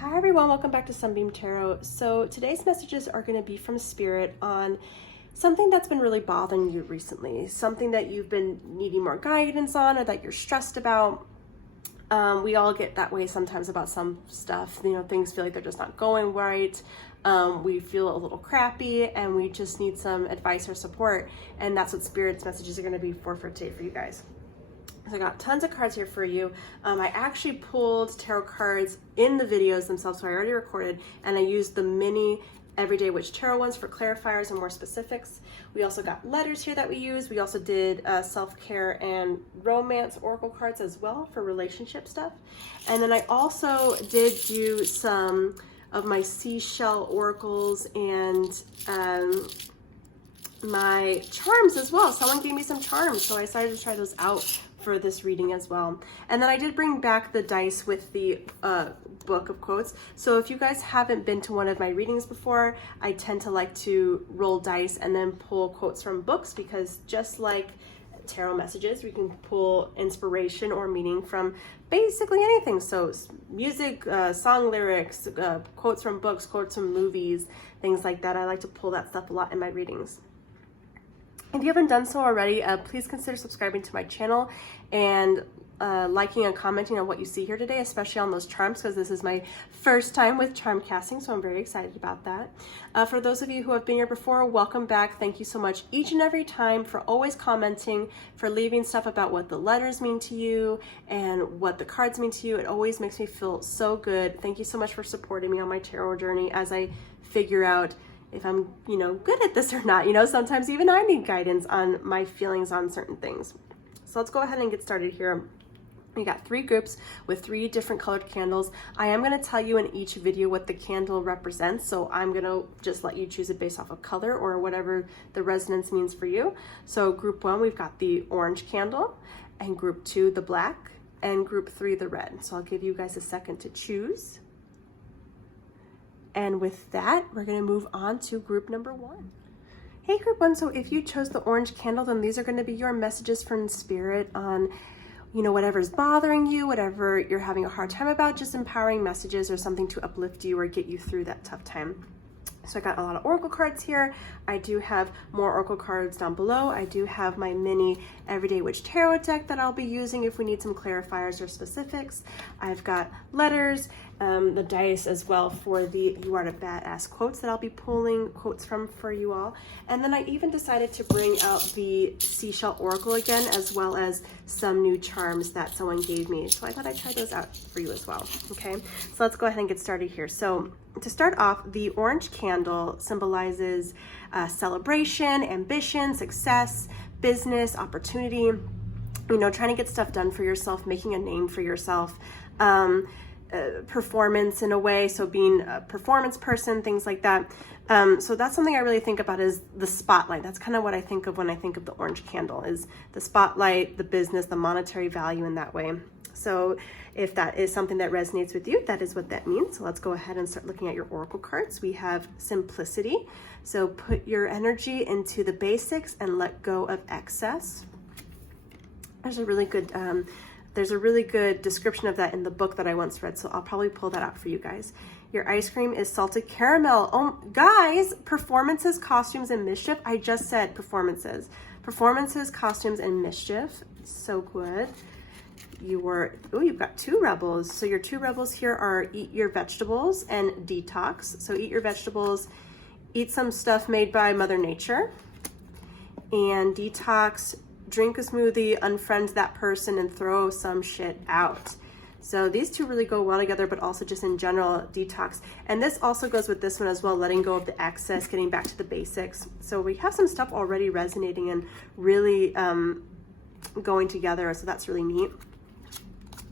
Hi everyone, welcome back to Sunbeam Tarot. So today's messages are going to be from Spirit on something that's been really bothering you recently, something that you've been needing more guidance on or that you're stressed about. We all get that way sometimes about some stuff. You know, things feel like they're just not going right. We feel a little crappy and we just need some advice or support. And that's what Spirit's messages are going to be for today for you guys. So I got tons of cards here for you. I actually pulled tarot cards in the videos themselves, so I already recorded, and I used the mini Everyday Witch Tarot ones for clarifiers and more specifics. We also got letters here that we use. We also did self-care and romance oracle cards as well for relationship stuff. And then I also did do some of my seashell oracles and my charms as well. Someone gave me some charms, so I decided to try those out for this reading as well. And then I did bring back the dice with the book of quotes. So if you guys haven't been to one of my readings before, I tend to like to roll dice and then pull quotes from books, because just like tarot messages, we can pull inspiration or meaning from basically anything. So music, song lyrics, quotes from books, quotes from movies, things like that. I like to pull that stuff a lot in my readings. If you haven't done so already, please consider subscribing to my channel and liking and commenting on what you see here today, especially on those charms, because this is my first time with charm casting, so I'm very excited about that. For those of you who have been here before, welcome back. Thank you so much each and every time for always commenting, for leaving stuff about what the letters mean to you and what the cards mean to you. It always makes me feel so good. Thank you so much for supporting me on my tarot journey as I figure out if I'm, good at this or not. Sometimes even I need guidance on my feelings on certain things. So let's go ahead and get started here. We got 3 groups with 3 different colored candles. I am going to tell you in each video what the candle represents, so I'm going to just let you choose it based off of color or whatever the resonance means for you. So group 1, we've got the orange candle, and group 2, the black, and group 3, the red. So I'll give you guys a second to choose. And with that, we're going to move on to group number 1. Hey group 1, so if you chose the orange candle, then these are going to be your messages from Spirit on, whatever's bothering you, whatever you're having a hard time about, just empowering messages or something to uplift you or get you through that tough time. So I got a lot of oracle cards here. I do have more oracle cards down below. I do have my mini Everyday Witch Tarot deck that I'll be using if we need some clarifiers or specifics. I've got letters, the dice as well for the You Are a Badass quotes that I'll be pulling quotes from for you all. And then I even decided to bring out the Seashell Oracle again, as well as some new charms that someone gave me. So I thought I'd try those out for you as well. Okay, so let's go ahead and get started here. So to start off, the orange candle symbolizes celebration, ambition, success, business, opportunity, trying to get stuff done for yourself, making a name for yourself, performance in a way, so being a performance person, things like that. So that's something I really think about, is the spotlight. That's kind of what I think of when I think of the orange candle, is the spotlight, the business, the monetary value in that way. So if that is something that resonates with you, that is what that means. So let's go ahead and start looking at your oracle cards. We have simplicity. So put your energy into the basics and let go of excess. There's a really good description of that in the book that I once read, so I'll probably pull that out for you guys. Your ice cream is salted caramel. Oh, guys, performances, costumes, and mischief. I just said performances. Performances, costumes, and mischief. So good. You've got 2 rebels. So your 2 rebels here are eat your vegetables and detox. So eat your vegetables, eat some stuff made by Mother Nature, and detox, drink a smoothie, unfriend that person, and throw some shit out. So these 2 really go well together, but also just in general, detox. And this also goes with this one as well, letting go of the excess, getting back to the basics. So we have some stuff already resonating and really going together, so that's really neat.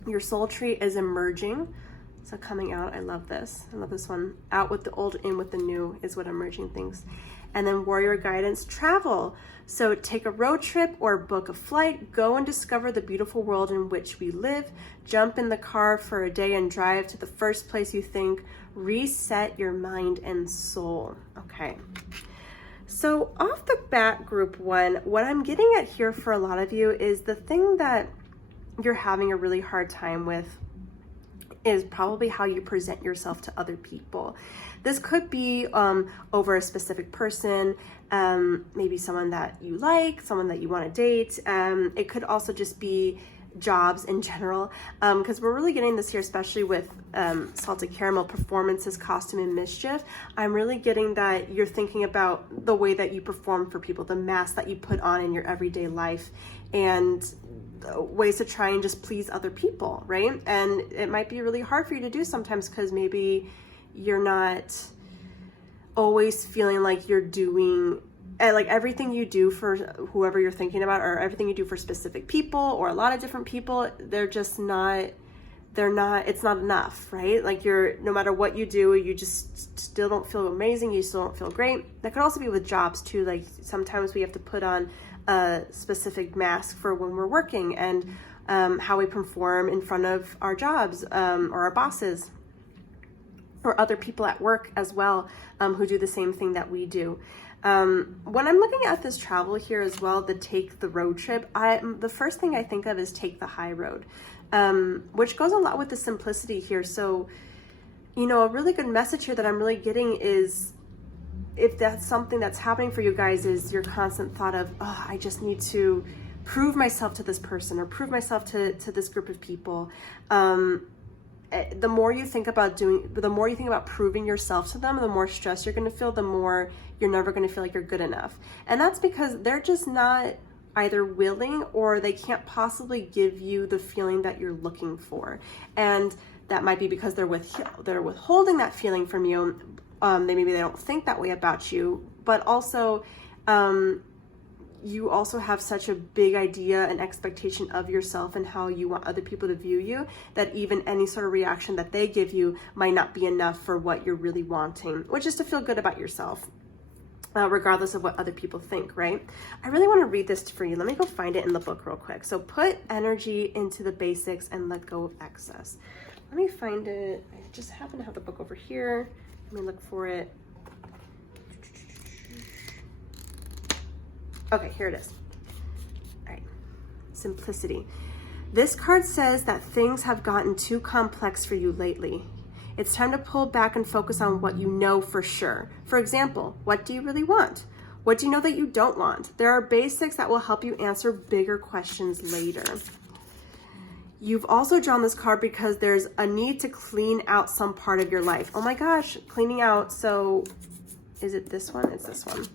Your soul tree is emerging, so coming out. I love this. I love this one. Out with the old, in with the new is what emerging thinks. And then warrior guidance, travel. So take a road trip or book a flight. Go and discover the beautiful world in which we live. Jump in the car for a day and drive to the first place you think. Reset your mind and soul. Okay. So off the bat, group 1, what I'm getting at here for a lot of you is the thing that you're having a really hard time with is probably how you present yourself to other people. This could be over a specific person, maybe someone that you like, someone that you want to date. It could also just be jobs in general, because we're really getting this here, especially with Salted Caramel, performances, costume, and mischief. I'm really getting that you're thinking about the way that you perform for people, the mask that you put on in your everyday life, and ways to try and just please other people, right? And it might be really hard for you to do sometimes because maybe you're not always feeling like you're doing like everything you do for whoever you're thinking about, or everything you do for specific people or a lot of different people, it's not enough, right? Like no matter what you do, you just still don't feel amazing, you still don't feel great. That could also be with jobs too. Like sometimes we have to put on a specific mask for when we're working, and how we perform in front of our jobs, or our bosses, or other people at work as well, who do the same thing that we do. When I'm looking at this travel here as well, take the road trip, the first thing I think of is take the high road, which goes a lot with the simplicity here. So, a really good message here that I'm really getting is, if that's something that's happening for you guys, is your constant thought of, oh, I just need to prove myself to this person, or prove myself to this group of people. The more you think about proving yourself to them, the more stress you're going to feel, the more you're never going to feel like you're good enough. And that's because they're just not either willing, or they can't possibly give you the feeling that you're looking for. And that might be because they're withholding that feeling from you. Maybe they don't think that way about you, but also, you also have such a big idea and expectation of yourself and how you want other people to view you, that even any sort of reaction that they give you might not be enough for what you're really wanting, which is to feel good about yourself, regardless of what other people think, right? I really want to read this for you. Let me go find it in the book real quick. So put energy into the basics and let go of excess. Let me find it. I just happen to have the book over here. Let me look for it. Okay, here it is. All right, simplicity. This card says that things have gotten too complex for you lately. It's time to pull back and focus on what you know for sure. For example, what do you really want? What do you know that you don't want? There are basics that will help you answer bigger questions later. You've also drawn this card because there's a need to clean out some part of your life. Oh my gosh, cleaning out. So is it this one? It's this one.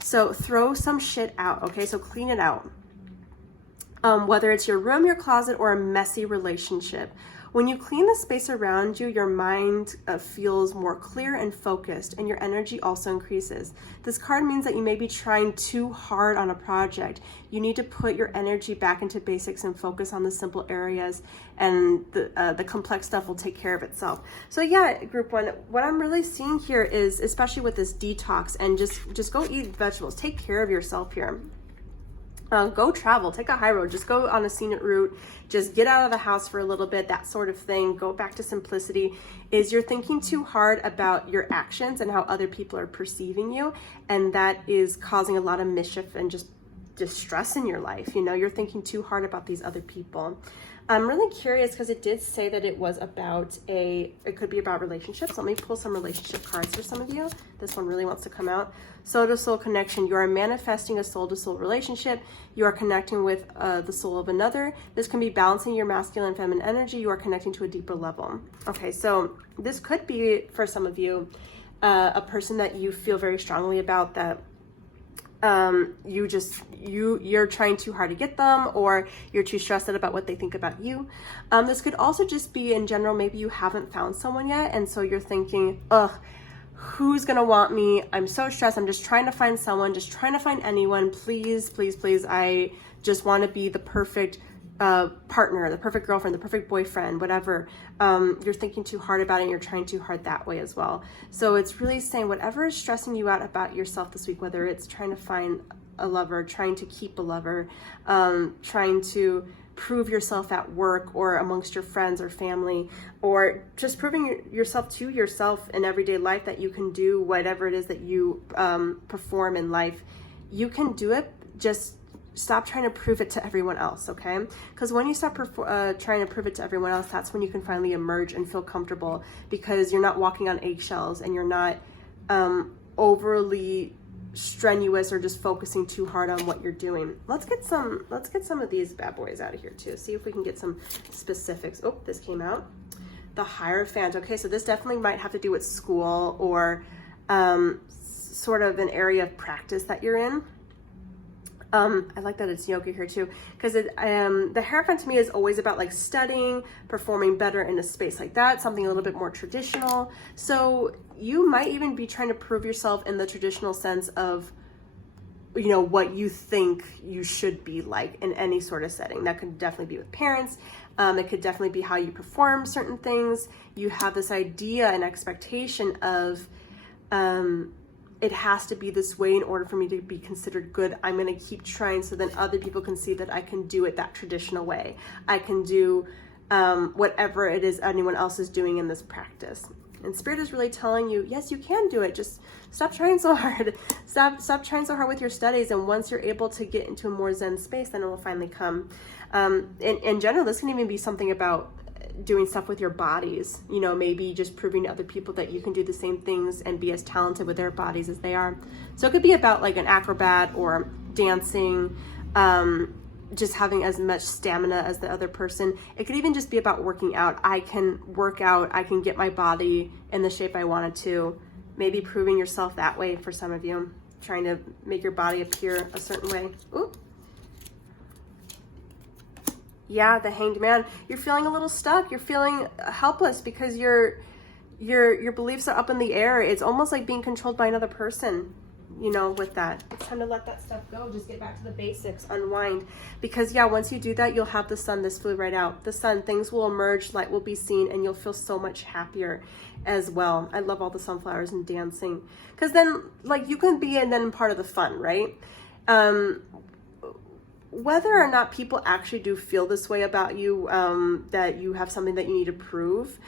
So throw some shit out, okay? So clean it out. Whether it's your room, your closet, or a messy relationship. When you clean the space around you, your mind feels more clear and focused, and your energy also increases. This card means that you may be trying too hard on a project. You need to put your energy back into basics and focus on the simple areas, and the complex stuff will take care of itself. So yeah, group one, what I'm really seeing here is, especially with this detox, and just go eat vegetables, take care of yourself here. Go travel, take a high road, just go on a scenic route, just get out of the house for a little bit, that sort of thing. Go back to simplicity. Is you're thinking too hard about your actions and how other people are perceiving you, and that is causing a lot of mischief and just distress in your life. You're thinking too hard about these other people. I'm really curious because it did say that it was about it could be about relationships. Let me pull some relationship cards for some of you. This one really wants to come out. Soul to soul connection. You are manifesting a soul to soul relationship. You are connecting with the soul of another. This can be balancing your masculine and feminine energy. You are connecting to a deeper level. Okay, so this could be, for some of you, a person that you feel very strongly about, that you're trying too hard to get them, or you're too stressed out about what they think about you. This could also just be in general, maybe you haven't found someone yet, and so you're thinking, ugh, who's gonna want me? I'm so stressed. I'm just trying to find someone, just trying to find anyone. Please, please, please. I just want to be the perfect partner, the perfect girlfriend, the perfect boyfriend, whatever. You're thinking too hard about it, and you're trying too hard that way as well. So it's really saying whatever is stressing you out about yourself this week, whether it's trying to find a lover, trying to keep a lover, trying to prove yourself at work or amongst your friends or family, or just proving yourself to yourself in everyday life that you can do whatever it is that you perform in life. You can do it. Just stop trying to prove it to everyone else, okay? Because when you stop trying to prove it to everyone else, that's when you can finally emerge and feel comfortable, because you're not walking on eggshells and you're not overly strenuous or just focusing too hard on what you're doing. Let's get some of these bad boys out of here too. See if we can get some specifics. Oh, this came out. The Hierophant. Okay, so this definitely might have to do with school or sort of an area of practice that you're in. I like that it's yoga here too, because the Hierophant to me is always about like studying, performing better in a space like that, something a little bit more traditional. So you might even be trying to prove yourself in the traditional sense of, you know, what you think you should be like in any sort of setting. That could definitely be with parents. It could definitely be how you perform certain things. You have this idea and expectation of, it has to be this way in order for me to be considered good. I'm going to keep trying so then other people can see that I can do it that traditional way. I can do whatever it is anyone else is doing in this practice. And Spirit is really telling you, yes, you can do it. Just stop trying so hard. Stop trying so hard with your studies. And once you're able to get into a more Zen space, then it will finally come. In general, this can even be something about doing stuff with your bodies, you know, maybe just proving to other people that you can do the same things and be as talented with their bodies as they are. So it could be about like an acrobat or dancing, just having as much stamina as the other person. It could even just be about working out. I can work out, I can get my body in the shape I wanted to. Maybe proving yourself that way for some of you, trying to make your body appear a certain way. Ooh. Yeah, the Hanged Man. You're feeling a little stuck. You're feeling helpless because your beliefs are up in the air. It's almost like being controlled by another person, you know, with that. It's time to let that stuff go. Just get back to the basics, unwind. Because yeah, once you do that, you'll have the sun. This flew right out. The sun, things will emerge, light will be seen, and you'll feel so much happier as well. I love all the sunflowers and dancing. Because then, like, you can be and then part of the fun, right? Whether or not people actually do feel this way about you, that you have something that you need to prove,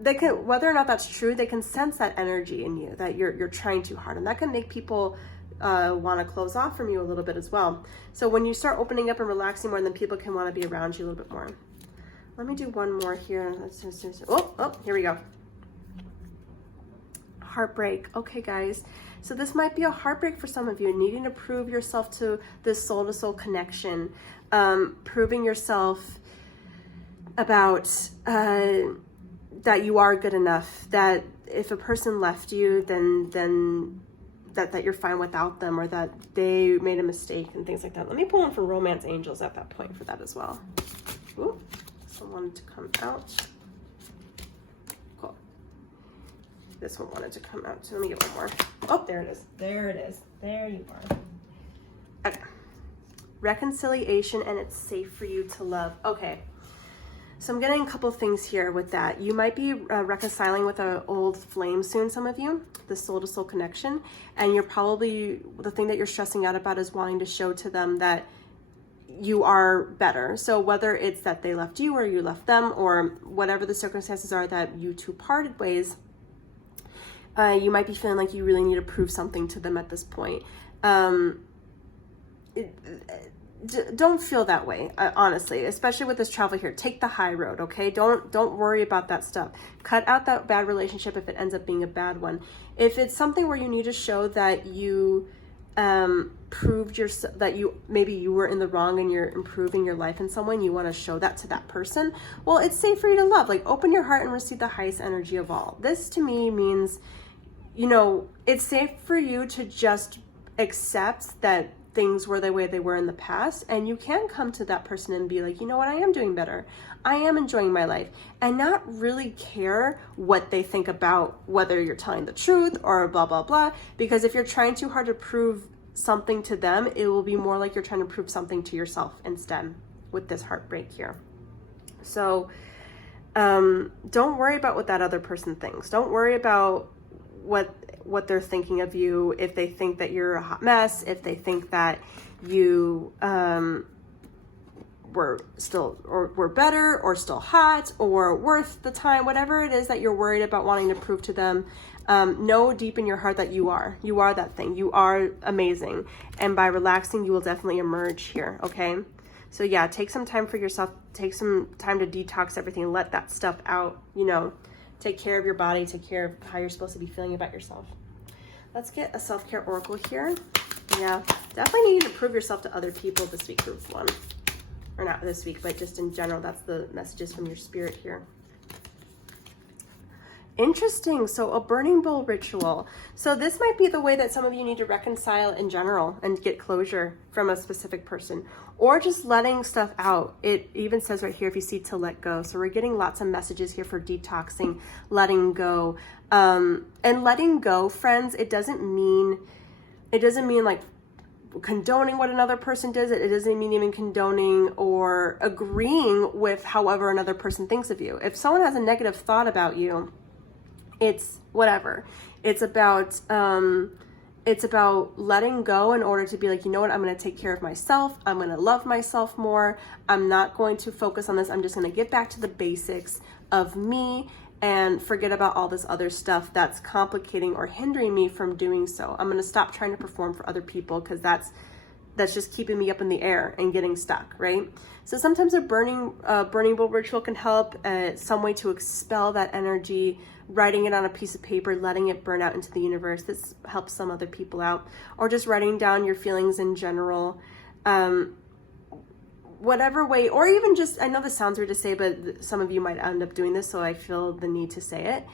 they can, whether or not that's true, they can sense that energy in you, that you're trying too hard, and that can make people want to close off from you a little bit as well. So when you start opening up and relaxing more, then people can want to be around you a little bit more. Let me do one more here. Oh, here we go. Heartbreak. Okay, guys. So this might be a heartbreak for some of you, needing to prove yourself to this soul-to-soul connection, proving yourself about that you are good enough, that if a person left you, then that you're fine without them, or that they made a mistake and things like that. Let me pull one for Romance Angels at that point for that as well. Ooh, this one wanted to come out. Cool. This one wanted to come out, so let me get one more. Oh, there it is. There it is. There you are. Okay. Reconciliation, and it's safe for you to love. Okay. So I'm getting a couple things here with that. You might be reconciling with an old flame soon, some of you, the soul-to-soul connection. And you're probably, the thing that you're stressing out about is wanting to show to them that you are better. So whether it's that they left you or you left them, or whatever the circumstances are that you two parted ways, you might be feeling like you really need to prove something to them at this point. Don't feel that way, honestly, especially with this travel here. Take the high road, okay? Don't worry about that stuff. Cut out that bad relationship if it ends up being a bad one. If it's something where you need to show that you proved yourself, that maybe you were in the wrong and you're improving your life in some way, and you want to show that to that person, well, it's safe for you to love. Like, open your heart and receive the highest energy of all. This to me means, you know, it's safe for you to just accept that things were the way they were in the past, and you can come to that person and be like, you know what, I am doing better, I am enjoying my life, and not really care what they think about whether you're telling the truth or blah blah blah. Because if you're trying too hard to prove something to them, it will be more like you're trying to prove something to yourself instead with this heartbreak here. So don't worry about what that other person thinks. Don't worry about what they're thinking of you, if they think that you're a hot mess, if they think that you we're better, or still hot, or worth the time, whatever it is that you're worried about wanting to prove to them. Know deep in your heart that you are that thing. You are amazing. And by relaxing, you will definitely emerge here. Okay. So yeah, take some time for yourself, take some time to detox everything, let that stuff out, you know, take care of your body, take care of how you're supposed to be feeling about yourself. Let's get a self-care oracle here. Yeah, definitely need to prove yourself to other people this week, group one. Or not this week, but just in general, that's the messages from your spirit here. Interesting. So a burning bowl ritual. So this might be the way that some of you need to reconcile in general and get closure from a specific person, or just letting stuff out. It even says right here, if you see, to let go. So we're getting lots of messages here for detoxing, letting go. And letting go, friends, it doesn't mean like condoning what another person does. It doesn't mean even condoning or agreeing with however another person thinks of you. If someone has a negative thought about you, it's whatever. It's about letting go in order to be like, you know what, I'm going to take care of myself. I'm going to love myself more. I'm not going to focus on this. I'm just going to get back to the basics of me and forget about all this other stuff that's complicating or hindering me from doing so. I'm going to stop trying to perform for other people, because that's just keeping me up in the air and getting stuck, right? So sometimes a burning bowl ritual can help, some way to expel that energy, writing it on a piece of paper, letting it burn out into the universe. This helps some other people out, or just writing down your feelings in general, whatever way, or even just, I know this sounds weird to say, but some of you might end up doing this, so I feel the need to say it.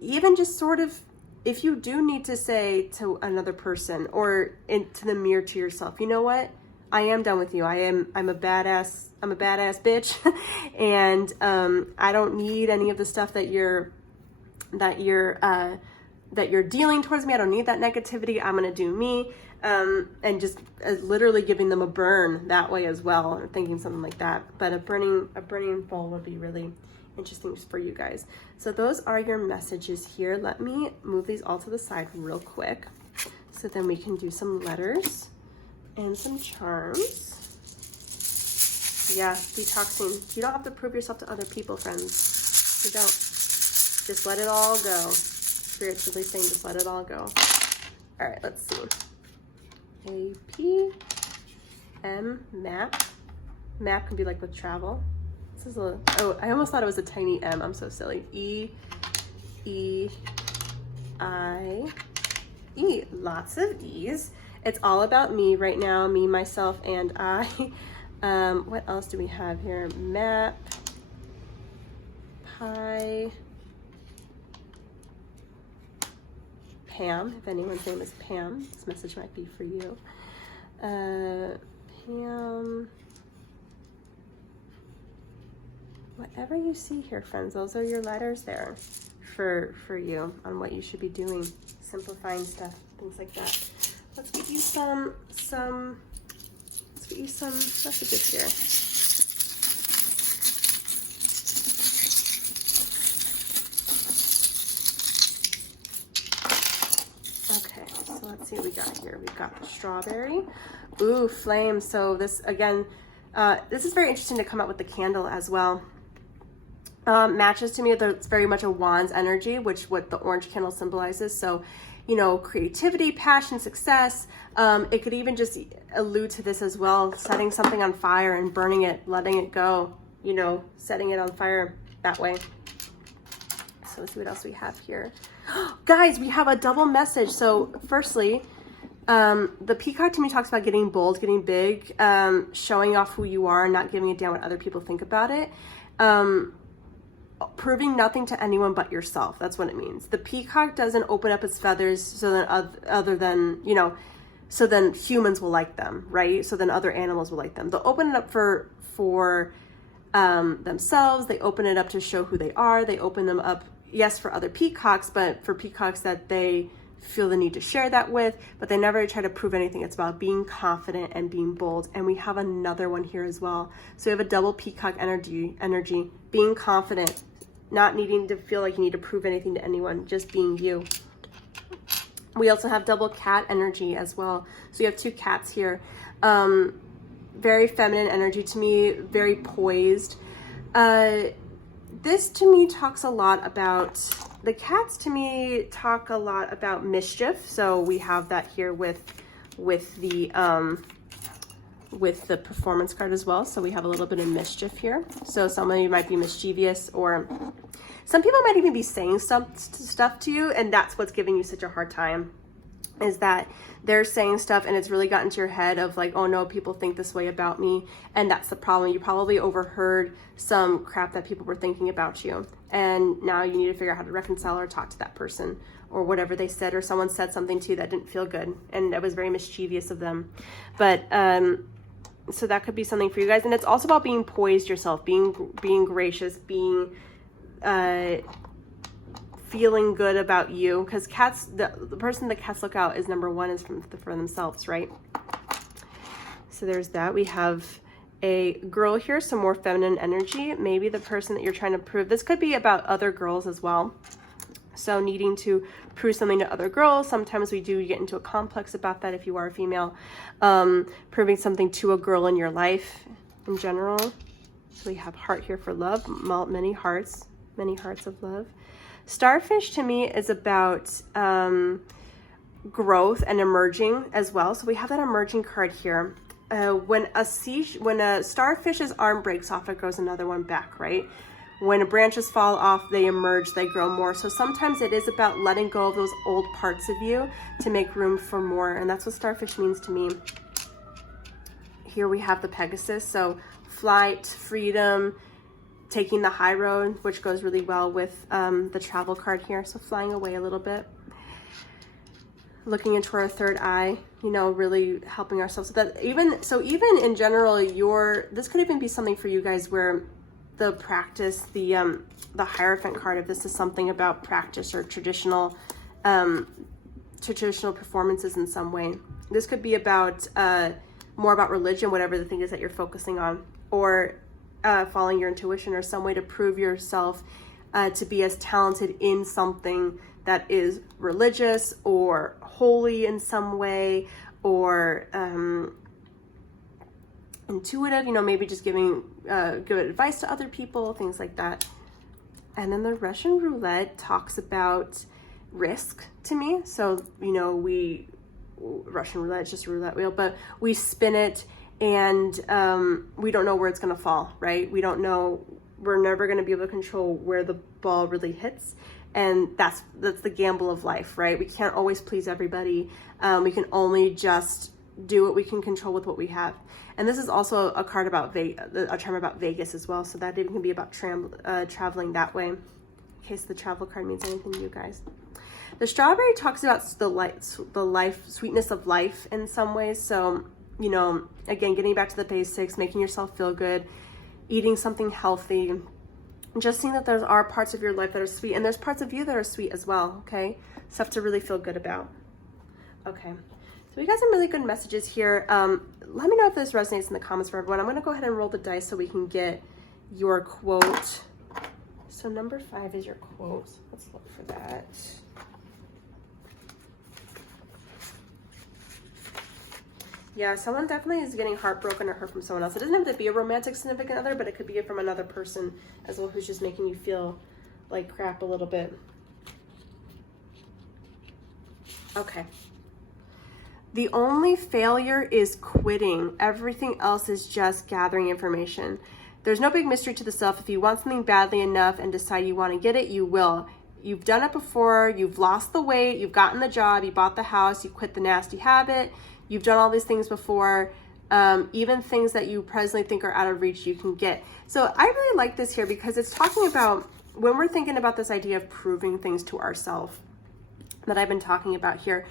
Even just sort of, if you do need to say to another person or into the mirror to yourself, you know what? I am done with you. I'm a badass bitch. And, I don't need any of the stuff that you're dealing towards me. I don't need that negativity. I'm going to do me. And just literally giving them a burn that way as well, or thinking something like that. But a burning bowl would be really interesting for you guys. So those are your messages here. Let me move these all to the side real quick, so then we can do some letters and some charms. Yeah, detoxing. You don't have to prove yourself to other people, friends. You don't. Just let it all go. Spirit's really saying just let it all go. All right, let's see. A-P, M, map. Map can be like with travel. This is a, oh, I almost thought it was a tiny M. I'm so silly. E, E, I, E. Lots of E's. It's all about me right now. Me, myself, and I. What else do we have here? Map, pie, Pam, if anyone's name is Pam, this message might be for you. Pam, whatever you see here, friends, those are your letters there for you on what you should be doing, simplifying stuff, things like that. Let's get you some messages here. Okay, so let's see what we got here. We've got the strawberry. Ooh, flame. So this, again, this is very interesting to come out with the candle as well. Matches to me, it's very much a wand's energy, which what the orange candle symbolizes. So, you know, creativity, passion, success. It could even just allude to this as well, setting something on fire and burning it, letting it go, you know, setting it on fire that way. So let's see what else we have here. Guys, we have a double message. So firstly, the peacock to me talks about getting bold, getting big, showing off who you are and not giving a damn what other people think about it. Proving nothing to anyone but yourself. That's what it means. The peacock doesn't open up its feathers so then other than, you know, so then humans will like them, right? So then other animals will like them. They'll open it up for themselves. They open it up to show who they are. They open them up, yes, for other peacocks, but for peacocks that they feel the need to share that with, but they never try to prove anything. It's about being confident and being bold. And we have another one here as well. So we have a double peacock energy, being confident, not needing to feel like you need to prove anything to anyone, just being you. We also have double cat energy as well. So you have two cats here. very feminine energy to me, very poised. This to me talks a lot about, the cats to me talk a lot about mischief. So we have that here with the performance card as well. So we have a little bit of mischief here. So some of you might be mischievous, or some people might even be saying stuff to you, and that's what's giving you such a hard time, is that they're saying stuff and it's really gotten to your head of like, oh no, people think this way about me. And that's the problem. You probably overheard some crap that people were thinking about you. And now you need to figure out how to reconcile or talk to that person, or whatever they said, or someone said something to you that didn't feel good. And it was very mischievous of them. But, so that could be something for you guys. And it's also about being poised yourself, being gracious, being, feeling good about you, because cats, the person that cats look out is number one, is for themselves, right? So there's that. We have a girl here, some more feminine energy. Maybe the person that you're trying to prove, this could be about other girls as well. So needing to prove something to other girls. Sometimes we do get into a complex about that if you are a female. Proving something to a girl in your life in general. So we have heart here for love, many hearts of love. Starfish to me is about growth and emerging as well. So we have that emerging card here. When a starfish's arm breaks off, it grows another one back, right? When branches fall off, they emerge, they grow more. So sometimes it is about letting go of those old parts of you to make room for more. And that's what starfish means to me. Here we have the Pegasus. So flight, freedom, taking the high road, which goes really well with the travel card here. So flying away a little bit. Looking into our third eye, you know, really helping ourselves. Even in general, this could even be something for you guys where the practice, the Hierophant card, if this is something about practice or traditional performances in some way. This could be about more about religion, whatever the thing is that you're focusing on, or following your intuition, or some way to prove yourself to be as talented in something that is religious or holy in some way, or intuitive, you know, maybe just giving good advice to other people, things like that. And then the Russian roulette talks about risk to me. So, you know, Russian roulette is just a roulette wheel, but we spin it and we don't know where it's going to fall, right? We don't know, we're never going to be able to control where the ball really hits. And that's the gamble of life, right? We can't always please everybody. We can only just do what we can control with what we have. And this is also a card about a term about Vegas as well. So that even can be about traveling that way, in case the travel card means anything to you guys. The strawberry talks about the sweetness of life in some ways. So, you know, again, getting back to the basics, making yourself feel good, eating something healthy, just seeing that there are parts of your life that are sweet, and there's parts of you that are sweet as well, okay? Stuff to really feel good about. Okay, so we got some really good messages here. Let me know if this resonates in the comments for everyone. I'm gonna go ahead and roll the dice so we can get your quote. So number 5 is your quote. Let's look for that. Yeah, someone definitely is getting heartbroken or hurt from someone else. It doesn't have to be a romantic significant other, but it could be from another person as well who's just making you feel like crap a little bit. Okay. The only failure is quitting. Everything else is just gathering information. There's no big mystery to the self. If you want something badly enough and decide you want to get it, you will. You've done it before. You've lost the weight. You've gotten the job. You bought the house. You quit the nasty habit. You've done all these things before. Even things that you presently think are out of reach, you can get. So I really like this here because it's talking about when we're thinking about this idea of proving things to ourselves that I've been talking about here.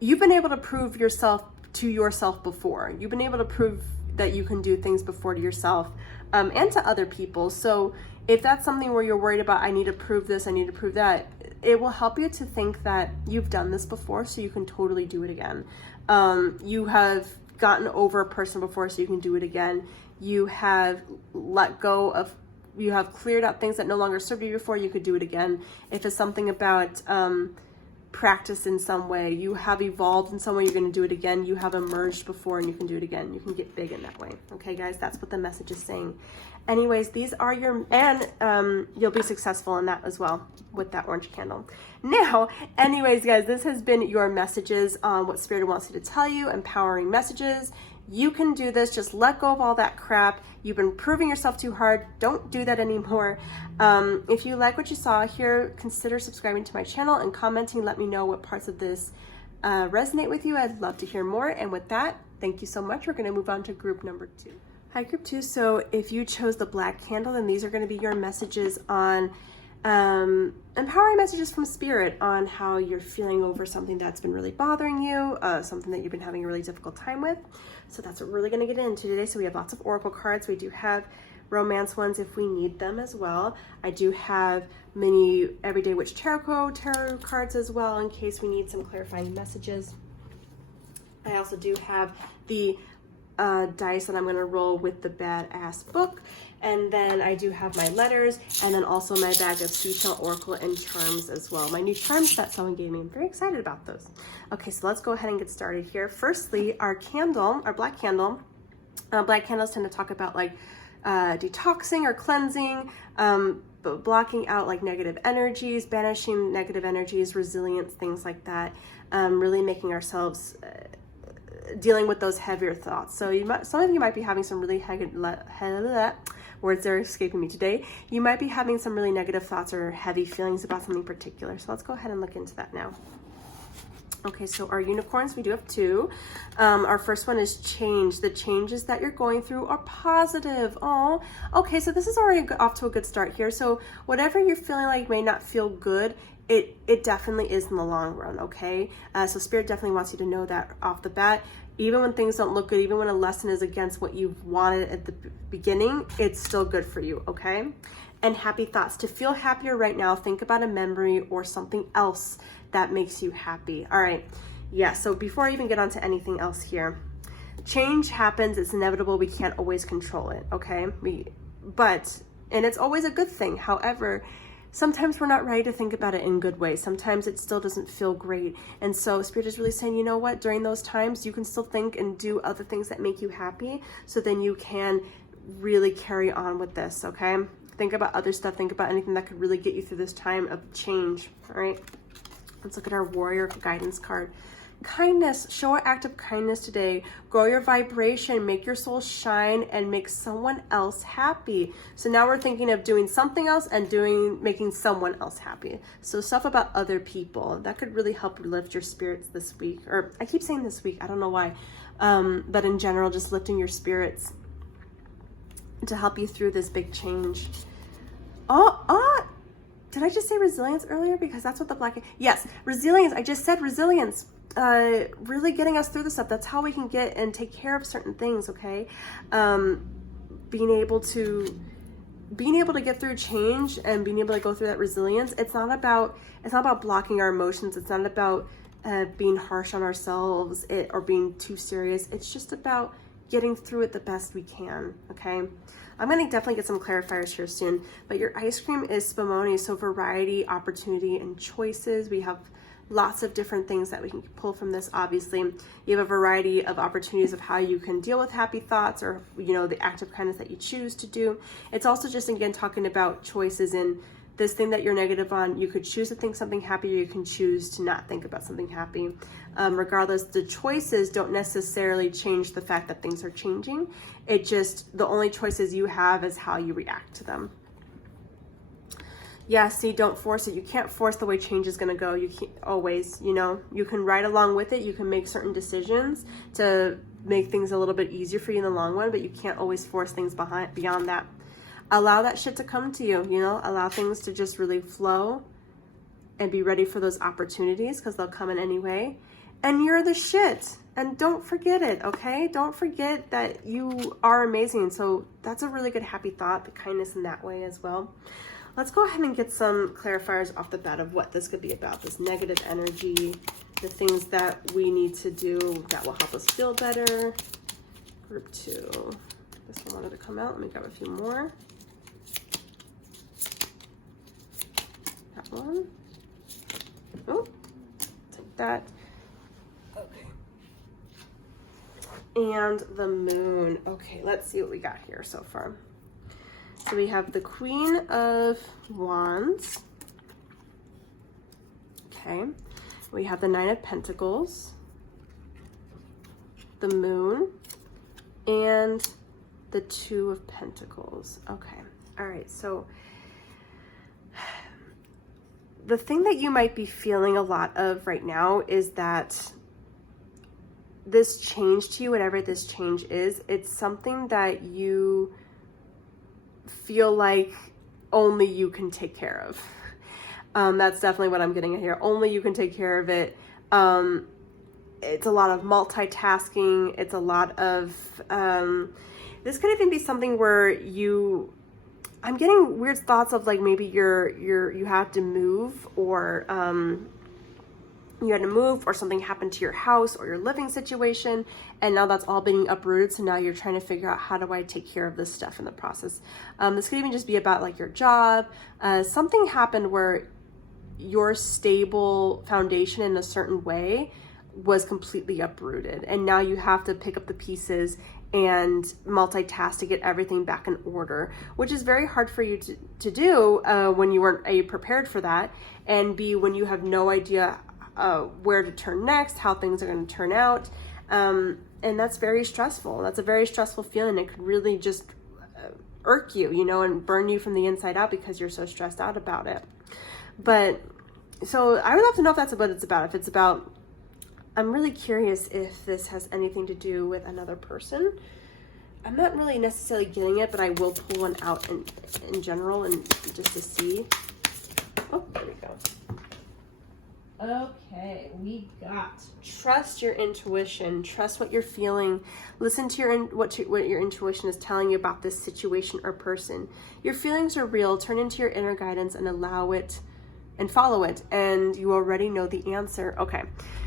You've been able to prove yourself to yourself before. You've been able to prove that you can do things before to yourself and to other people. So if that's something where you're worried about, I need to prove this, I need to prove that, it will help you to think that you've done this before so you can totally do it again. You have gotten over a person before so you can do it again. You have let go of, you have cleared out things that no longer served you before, you could do it again. If it's something about practiced in some way, you have evolved in some way, you're going to do it again, you have emerged before and you can do it again. You can get big in that way. Okay, guys, that's what the message is saying. Anyways, these are your, and you'll be successful in that as well with that orange candle. Now, anyways, guys, this has been your messages on what Spirit wants you to tell you, empowering messages. You can do this. Just let go of all that crap. You've been proving yourself too hard. Don't do that anymore. If you like what you saw here, consider subscribing to my channel and commenting. Let me know what parts of this resonate with you. I'd love to hear more. And with that, thank you so much. We're going to move on to group number 2. Hi, group 2. So if you chose the black candle, then these are going to be your messages on empowering messages from Spirit on how you're feeling over something that's been really bothering you, something that you've been having a really difficult time with. So that's what we're really going to get into today. So we have lots of oracle cards. We do have romance ones if we need them as well. I do have many Everyday Witch tarot cards as well in case we need some clarifying messages. I also do have the dice that I'm going to roll with the Badass book, and then I do have my letters, and then also my bag of seashell oracle and charms as well. My new charms that someone gave me. I'm very excited about those. Okay, so let's go ahead and get started here. Firstly, our candle, our black candle. Black candles tend to talk about like detoxing or cleansing, blocking out like negative energies, banishing negative energies, resilience, things like that. Really making ourselves dealing with those heavier thoughts. So some of you might be having some really words are escaping me today. You might be having some really negative thoughts or heavy feelings about something particular. So let's go ahead and look into that now. Okay, so our unicorns, we do have 2. Our first one is change. The changes that you're going through are positive. Oh, okay, so this is already off to a good start here. So whatever you're feeling like may not feel good, it definitely is in the long run, okay? So Spirit definitely wants you to know that off the bat. Even when things don't look good, even when a lesson is against what you've wanted at the beginning, it's still good for you, okay? And happy thoughts. To feel happier right now, think about a memory or something else that makes you happy. All right, yeah, so before I even get on to anything else here, change happens, it's inevitable, we can't always control it, okay? And it's always a good thing. However, sometimes we're not ready to think about it in good ways. Sometimes it still doesn't feel great. And so Spirit is really saying, you know what, during those times, you can still think and do other things that make you happy. So then you can really carry on with this, okay? Think about other stuff. Think about anything that could really get you through this time of change, all right? Let's look at our warrior guidance card. Kindness, show an act of kindness today. Grow your vibration, make your soul shine, and make someone else happy. So now we're thinking of doing something else and making someone else happy. So stuff about other people that could really help lift your spirits this week. Or I keep saying this week, I don't know why, but in general, just lifting your spirits to help you through this big change. Did I just say resilience earlier? Because that's what the black, yes, resilience. I just said resilience. Really getting us through this stuff. That's how we can get and take care of certain things, okay? Being able to get through change and being able to go through that resilience. It's not about blocking our emotions. It's not about being harsh on ourselves or being too serious. It's just about getting through it the best we can, okay? I'm going to definitely get some clarifiers here soon, but your ice cream is spumoni, so variety, opportunity, and choices. We have lots of different things that we can pull from this. Obviously, you have a variety of opportunities of how you can deal with happy thoughts or, you know, the act of kindness that you choose to do. It's also just, again, talking about choices in this thing that you're negative on. You could choose to think something happy, or you can choose to not think about something happy. Regardless, the choices don't necessarily change the fact that things are changing. It just, the only choices you have is how you react to them. Yeah, see, don't force it. You can't force the way change is going to go. You can't always, you know, you can ride along with it. You can make certain decisions to make things a little bit easier for you in the long run, but you can't always force things beyond that. Allow that shit to come to you, you know, allow things to just really flow and be ready for those opportunities because they'll come in anyway. And you're the shit. And don't forget it, okay? Don't forget that you are amazing. So that's a really good happy thought, the kindness in that way as well. Let's go ahead and get some clarifiers off the bat of what this could be about, this negative energy, the things that we need to do that will help us feel better. Group 2. This one wanted to come out. Let me grab a few more. That one. Oh, with that. Okay. And the moon. Okay, let's see what we got here so far. So we have the Queen of Wands. Okay. We have the Nine of Pentacles, the Moon, and the Two of Pentacles. Okay. All right. So the thing that you might be feeling a lot of right now is that this change to you, whatever this change is, it's something that you feel like only you can take care of. That's definitely what I'm getting at here. Only you can take care of it. It's a lot of multitasking. It's a lot of, this could even be something where I'm getting weird thoughts of like maybe you have to move, or you had to move, or something happened to your house or your living situation, and now that's all being uprooted. So now you're trying to figure out, how do I take care of this stuff in the process? This could even just be about like your job. Something happened where your stable foundation in a certain way was completely uprooted, and now you have to pick up the pieces and multitask to get everything back in order, which is very hard for you to do when you weren't A, prepared for that, and B, when you have no idea where to turn next, how things are going to turn out. And that's very stressful. That's a very stressful feeling. It could really just irk you, and burn you from the inside out because you're so stressed out about it. But so I would love to know if that's what it's about. If it's about, I'm really curious if this has anything to do with another person. I'm not really necessarily getting it, but I will pull one out in general and just to see. Oh, there we go. Okay, we got trust your intuition, trust what you're feeling, listen to what your intuition is telling you about this situation or person. Your feelings are real. Turn into your inner guidance and allow it and follow it, and you already know the answer. Okay,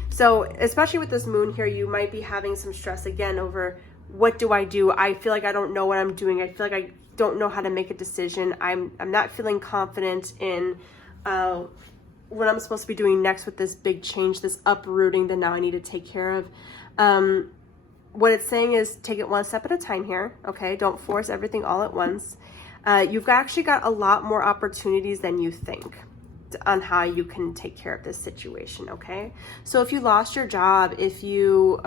so especially with this moon here, you might be having some stress again over, what do? I feel like I don't know what I'm doing. I feel like I don't know how to make a decision. I'm not feeling confident in what I'm supposed to be doing next with this big change, this uprooting that now I need to take care of. What it's saying is, take it one step at a time here, okay? Don't force everything all at once. You've actually got a lot more opportunities than you think on how you can take care of this situation, okay? So if you lost your job, if you're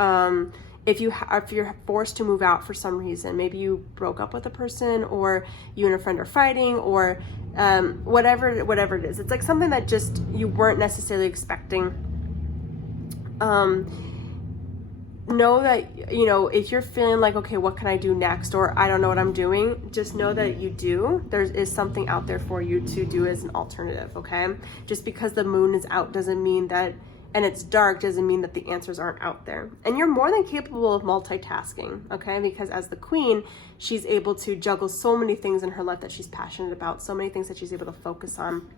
forced to move out for some reason, maybe you broke up with a person, or you and a friend are fighting, or whatever it is, it's like something that just you weren't necessarily expecting. Know that, if you're feeling like, okay, what can I do next, or I don't know what I'm doing, just know that there is something out there for you to do as an alternative, okay? Just because the moon is out doesn't mean that, and it's dark, doesn't mean that the answers aren't out there. And you're more than capable of multitasking, okay? Because as the queen, she's able to juggle so many things in her life that she's passionate about, so many things that she's able to focus on.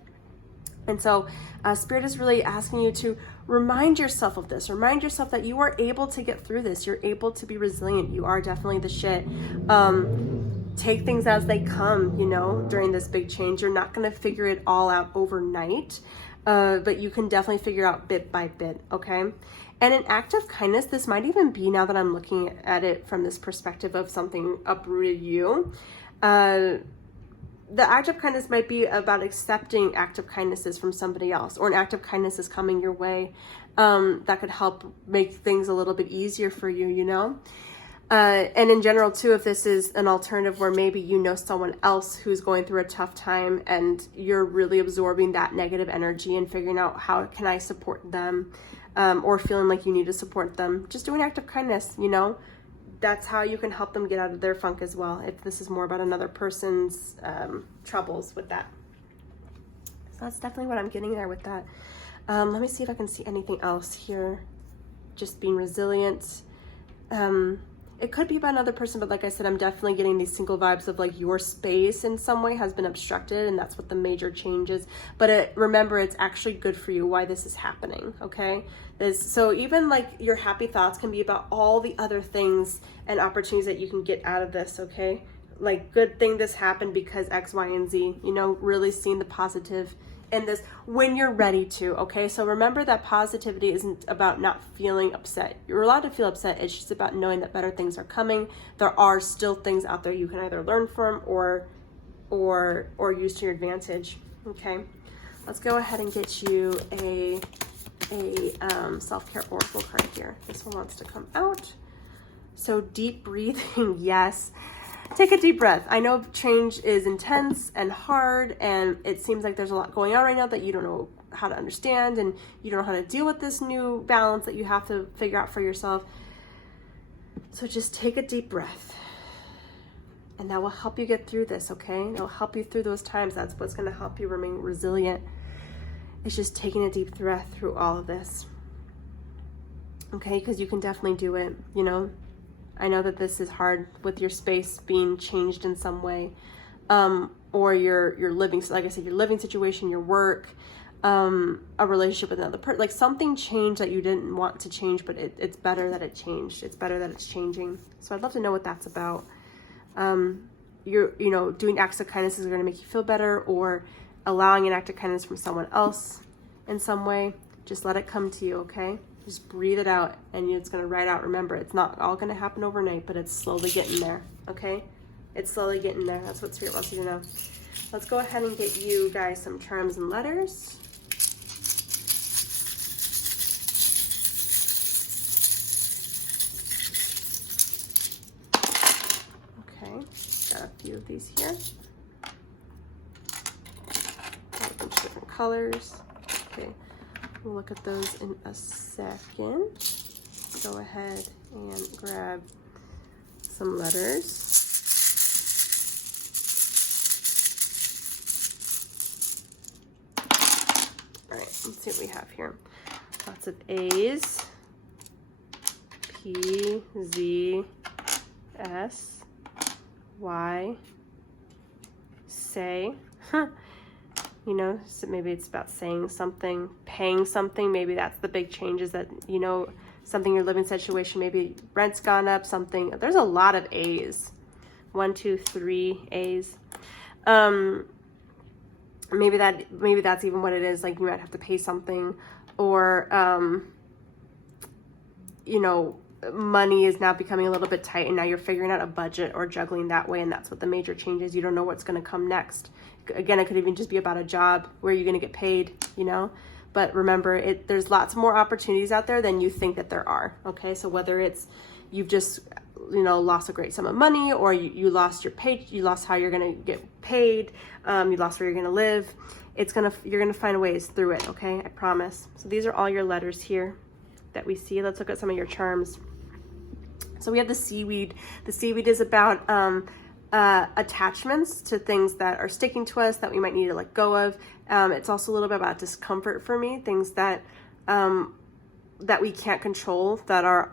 And so Spirit is really asking you to remind yourself of this. Remind yourself that you are able to get through this. You're able to be resilient. You are definitely the shit. Take things as they come, during this big change. You're not going to figure it all out overnight, but you can definitely figure out bit by bit, okay? And an act of kindness, this might even be, now that I'm looking at it from this perspective of something uprooted you, the act of kindness might be about accepting act of kindnesses from somebody else, or an act of kindness is coming your way that could help make things a little bit easier for you, and in general too, if this is an alternative where maybe someone else who's going through a tough time and you're really absorbing that negative energy and figuring out, how can I support them, or feeling like you need to support them, just do an act of kindness. That's how you can help them get out of their funk as well, if this is more about another person's troubles with that. So that's definitely what I'm getting there with that. Let me see if I can see anything else here. Just being resilient. It could be about another person, but like I said, I'm definitely getting these single vibes of like your space in some way has been obstructed, and that's what the major change is. But remember, it's actually good for you why this is happening, okay? So even like your happy thoughts can be about all the other things and opportunities that you can get out of this, okay? like, good thing this happened because X, Y, and Z, you know, really seeing the positive in this when you're ready to, okay? So remember that positivity isn't about not feeling upset. You're allowed to feel upset. It's just about knowing that better things are coming. There are still things out there you can either learn from or use to your advantage, okay? Let's go ahead and get you a self-care oracle card here. This one wants to come out. So deep breathing, yes. Take a deep breath. I know change is intense and hard, and it seems like there's a lot going on right now that you don't know how to understand, and you don't know how to deal with this new balance that you have to figure out for yourself. So just take a deep breath, and that will help you get through this, okay? It'll help you through those times. That's what's going to help you remain resilient. It's just taking a deep breath through all of this, okay? Because you can definitely do it, you know? I know that this is hard with your space being changed in some way, or your living, like I said, your living situation, your work, a relationship with another person, like something changed that you didn't want to change, but it's better that it changed. It's better that it's changing. So I'd love to know what that's about. You know, doing acts of kindness is going to make you feel better, or allowing an act of kindness from someone else in some way. Just let it come to you, okay? Just breathe it out, and it's going to ride out. Remember, it's not all going to happen overnight, but it's slowly getting there, okay? It's slowly getting there. That's what Spirit wants you to know. Let's go ahead and get you guys some charms and letters. Okay, got a few of these here. Got a bunch of different colors. Okay. We'll look at those in a second. Go ahead and grab some letters. All right, let's see what we have here. Lots of A's. P, Z, S, Y, say. You know, so maybe it's about saying something, paying something. Maybe that's the big changes that, you know, something in your living situation. Maybe rent's gone up, something. There's a lot of A's. 1, 2, 3 A's. Maybe that's even what it is. Like, you might have to pay something, or, you know, money is now becoming a little bit tight, and now you're figuring out a budget or juggling that way. And that's what the major change is. You don't know what's going to come next. Again, it could even just be about a job where you're going to get paid, you know, but remember, there's lots more opportunities out there than you think that there are. Okay. So whether it's, you've just, you know, lost a great sum of money, or you lost your pay, you lost how you're going to get paid. You lost where you're going to live. You're going to find ways through it. Okay. I promise. So these are all your letters here that we see. Let's look at some of your charms. So we have the seaweed. The seaweed is about, attachments to things that are sticking to us that we might need to let go of. It's also a little bit about discomfort for me, things that that we can't control that are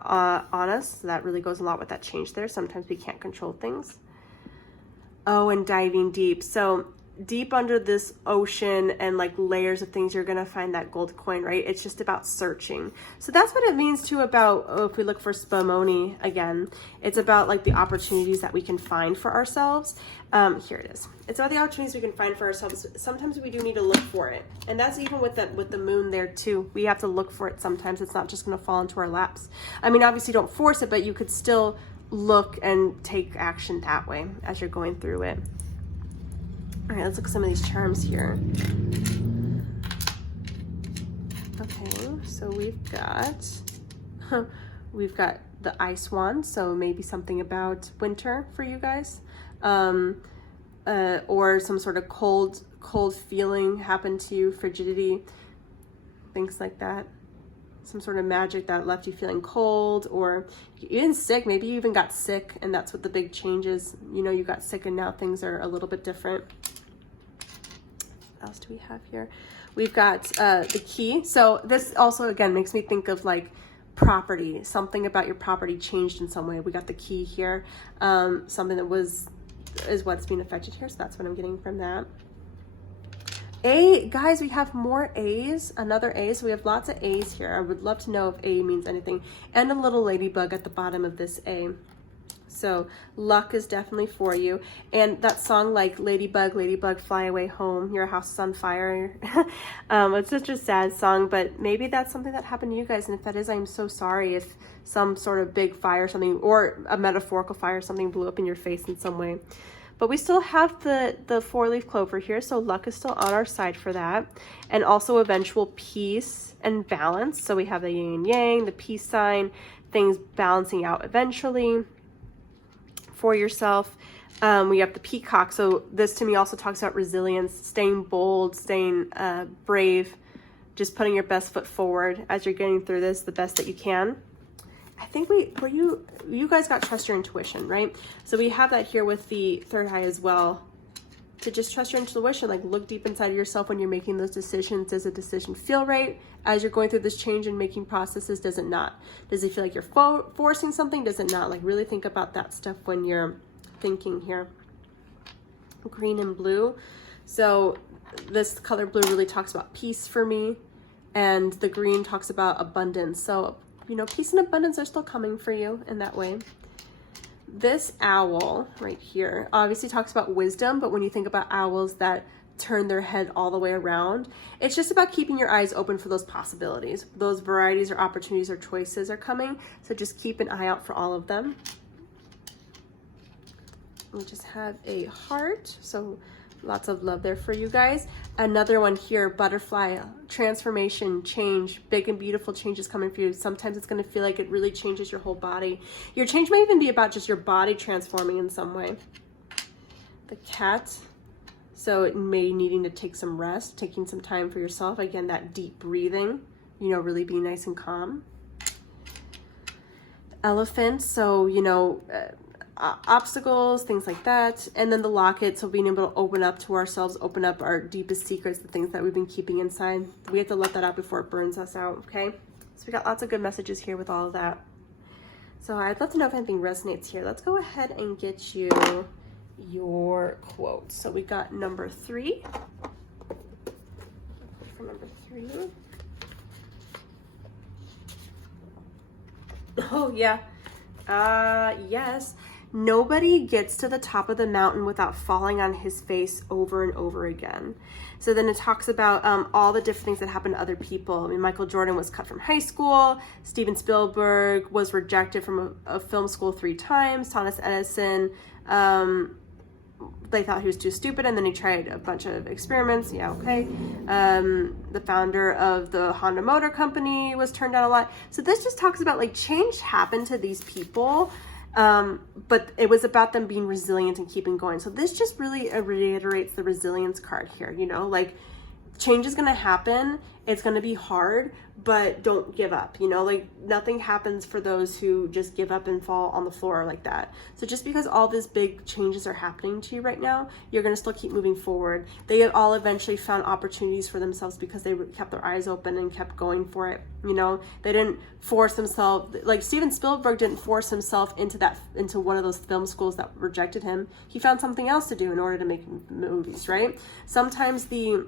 on us. That really goes a lot with that change there. Sometimes we can't control things. Oh, and diving deep. So deep under this ocean and like layers of things, you're going to find that gold coin, right? It's just about searching. So that's what it means too about, if we look for spumoni again, it's about like the opportunities that we can find for ourselves. Here it is. It's about the opportunities we can find for ourselves. Sometimes we do need to look for it. And that's even with the moon there too. We have to look for it sometimes. It's not just going to fall into our laps. I mean, obviously don't force it, but you could still look and take action that way as you're going through it. All right, let's look at some of these charms here. Okay, so we've got the ice wand, so maybe something about winter for you guys, or some sort of cold feeling happened to you, frigidity, things like that. Some sort of magic that left you feeling cold, or even sick. Maybe you even got sick, and that's what the big change is. You know, you got sick and now things are a little bit different. What else do we have here? We've got the key. So this also, again, makes me think of like property. Something about your property changed in some way. We got the key here. Something that is what's being affected here. So that's what I'm getting from that. A, guys, we have more A's, another A. So we have lots of A's here. I would love to know if A means anything. And a little ladybug at the bottom of this A. So luck is definitely for you. And that song like Ladybug, Ladybug, Fly Away Home, Your House is on Fire. It's such a sad song, but maybe that's something that happened to you guys. And if that is, I'm so sorry if some sort of big fire or something, or a metaphorical fire or something blew up in your face in some way. But we still have the 4-leaf clover here, so luck is still on our side for that. And also eventual peace and balance. So we have the yin and yang, the peace sign, things balancing out eventually for yourself. We have the peacock. So this to me also talks about resilience, staying bold, staying brave, just putting your best foot forward as you're getting through this the best that you can. I think you guys got trust your intuition, right? So we have that here with the third eye as well, to just trust your intuition. Like, look deep inside of yourself when you're making those decisions. Does a decision feel right as you're going through this change and making processes? Does it not? Does it feel like you're forcing something? Does it not? Like, really think about that stuff when you're thinking here. Green and blue. So this color blue really talks about peace for me, and the green talks about abundance. So, you know, peace and abundance are still coming for you in that way. This owl right here obviously talks about wisdom, but when you think about owls that turn their head all the way around, it's just about keeping your eyes open for those possibilities. Those varieties or opportunities or choices are coming, so just keep an eye out for all of them. We just have a heart, so lots of love there for you guys. Another one here, butterfly, transformation, change, big and beautiful changes coming for you. Sometimes it's going to feel like it really changes your whole body. Your change may even be about just your body transforming in some way. The cat, so it may needing to take some rest, taking some time for yourself. Again, that deep breathing, you know, really being nice and calm. Elephant, so, you know, obstacles, things like that. And then the locket, so being able to open up to ourselves, open up our deepest secrets, the things that we've been keeping inside. We have to let that out before it burns us out, okay? So we got lots of good messages here with all of that. So I'd love to know if anything resonates here. Let's go ahead and get you your quote. So we got number 3. For number 3. Oh yeah. Yes. Nobody gets to the top of the mountain without falling on his face over and over again. So then it talks about all the different things that happen to other people. I mean, Michael Jordan was cut from high school. Steven Spielberg was rejected from a film school 3 times. Thomas Edison, they thought he was too stupid, and then he tried a bunch of experiments. Yeah, okay. The founder of the Honda Motor Company was turned down a lot. So this just talks about, like, change happened to these people, but it was about them being resilient and keeping going. So this just really reiterates the resilience card here, you know, like, change is going to happen. It's going to be hard, but don't give up, you know, like, nothing happens for those who just give up and fall on the floor like that. So just because all these big changes are happening to you right now, you're going to still keep moving forward. They have all eventually found opportunities for themselves because they kept their eyes open and kept going for it. You know, they didn't force themselves, like Steven Spielberg didn't force himself into one of those film schools that rejected him. He found something else to do in order to make movies, right? Sometimes the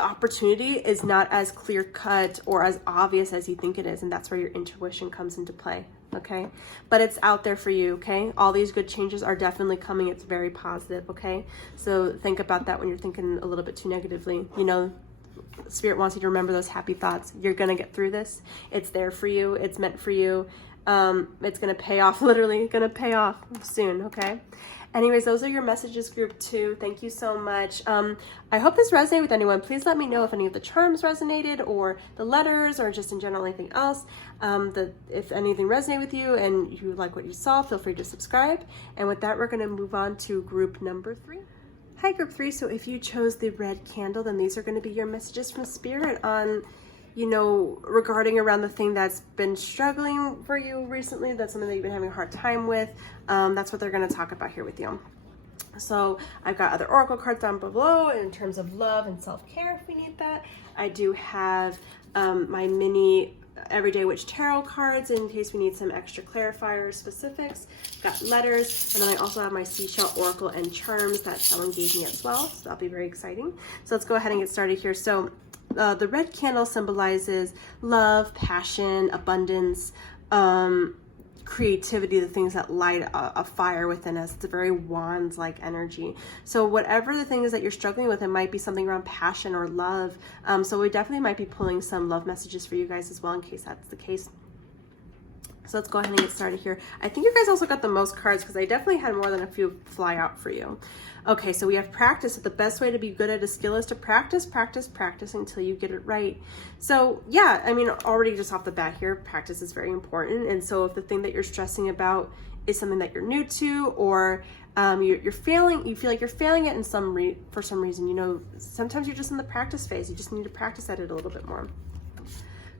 opportunity is not as clear cut or as obvious as you think it is, and that's where your intuition comes into play, okay? But it's out there for you, okay? All these good changes are definitely coming. It's very positive, okay? So think about that when you're thinking a little bit too negatively. You know, Spirit wants you to remember those happy thoughts. You're gonna get through this. It's there for you. It's meant for you. It's gonna pay off, literally gonna pay off soon, okay? Anyways, those are your messages, group 2. Thank you so much. I hope this resonated with anyone. Please let me know if any of the charms resonated, or the letters, or just in general anything else. If anything resonated with you and you like what you saw, feel free to subscribe. And with that, we're going to move on to group number 3. Hi, group 3. So if you chose the red candle, then these are going to be your messages from Spirit on, you know, regarding around the thing that's been struggling for you recently, that's something that you've been having a hard time with. That's what they're going to talk about here with you. So I've got other oracle cards down below in terms of love and self-care if we need that. I do have my mini Everyday Witch Tarot cards in case we need some extra clarifiers, specifics. Got letters, and then I also have my Seashell Oracle and Charms that someone gave me as well. So that'll be very exciting. So let's go ahead and get started here. So the red candle symbolizes love, passion, abundance, creativity, the things that light a fire within us. It's a very wand-like energy. So whatever the thing is that you're struggling with, it might be something around passion or love. So we definitely might be pulling some love messages for you guys as well, in case that's the case. So let's go ahead and get started here. I think you guys also got the most cards because I definitely had more than a few fly out for you. Okay, so we have practice. The best way to be good at a skill is to practice, practice, practice until you get it right. So yeah, I mean, already just off the bat here, practice is very important. And so if the thing that you're stressing about is something that you're new to, or you're failing, you feel like you're failing it in for some reason, you know, sometimes you're just in the practice phase. You just need to practice at it a little bit more.